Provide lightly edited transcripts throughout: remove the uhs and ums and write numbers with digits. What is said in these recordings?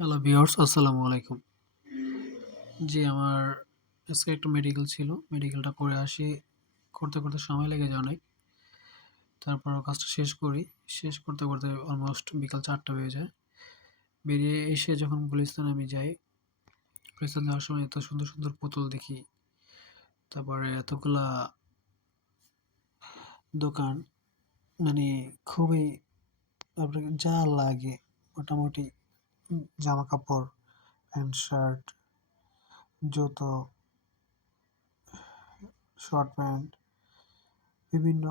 Hello viewers, আসসালামু আলাইকুম। জি, আমার আজকে একটা মেডিকেল ছিল। মেডিকেলটা করে আসি। করতে সময় লেগে যায় অনেক। তারপরও কাজটা শেষ করি। শেষ করতে অলমোস্ট বিকাল ৪ঃ০০ বেজে যায়। বেরিয়ে এসে যখন গুলিস্তানে আমি যাই, গুলিস্তান যাওয়ার সময় এত সুন্দর পুতুল দেখি। তারপরে এতগুলা দোকান, মানে খুবই আপনাকে যা লাগে মোটামুটি জামাকাপড়, প্যান্ট, শার্ট, জুতো, শর্ট প্যান্ট, বিভিন্ন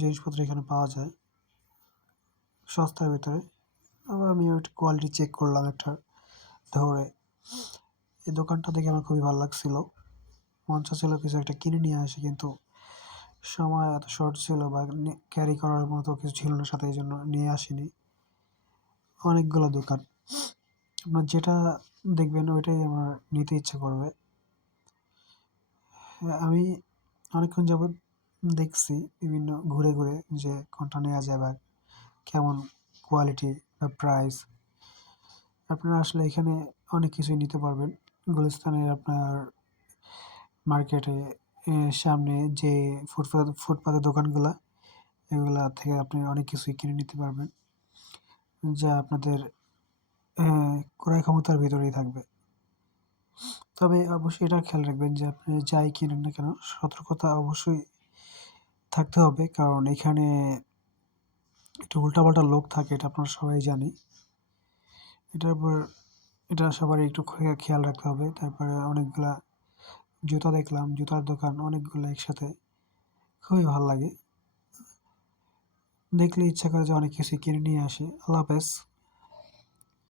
জিনিসপত্র এখানে পাওয়া যায় সস্তার ভিতরে। আবার আমি একটু কোয়ালিটি চেক করলাম একটা ধরে। এই দোকানটা দেখে আমার খুবই ভালো লাগছিল। মন চাচ্ছিল কিছু একটা কিনে নিয়ে আসি, কিন্তু সময় এত শর্ট ছিল বা ক্যারি করার মতো কিছু ছিল না সাথে, এই জন্য নিয়ে আসিনি। অনেকগুলো দোকান, আপনার যেটা দেখবেন ওইটাই আমার নিতে ইচ্ছে করবে। আমি অনেকক্ষণ যাবৎ দেখছি বিভিন্ন ঘুরে যে কোনটা নেওয়া যায় বা কেমন কোয়ালিটি বা প্রাইস। আপনারা আসলে এখানে অনেক কিছুই নিতে পারবেন। গুলিস্তানের আপনার মার্কেটে সামনে যে ফুটপাতের দোকানগুলা, এগুলা থেকে আপনি অনেক কিছুই কিনে নিতে পারবেন, যা আপনাদের ক্রয় ক্ষমতার ভিতরেই থাকবে। তবে অবশ্যই এটা খেয়াল রাখবেন যে আপনি যাই কিনেন না কেন, সতর্কতা অবশ্যই থাকতে হবে। কারণ এখানে একটু উল্টাপাল্টা লোক থাকে, এটা আপনারা সবাই জানি। এটার উপর এটা সবারই একটু খেয়াল রাখতে হবে। তারপরে অনেকগুলা জুতা দেখলাম, জুতার দোকান অনেকগুলো একসাথে, খুবই ভাল লাগে। দেখলে ইচ্ছা করে যে অনেক কিছুই কিনে নিয়ে আসি। আল্লাহ হাফেজ।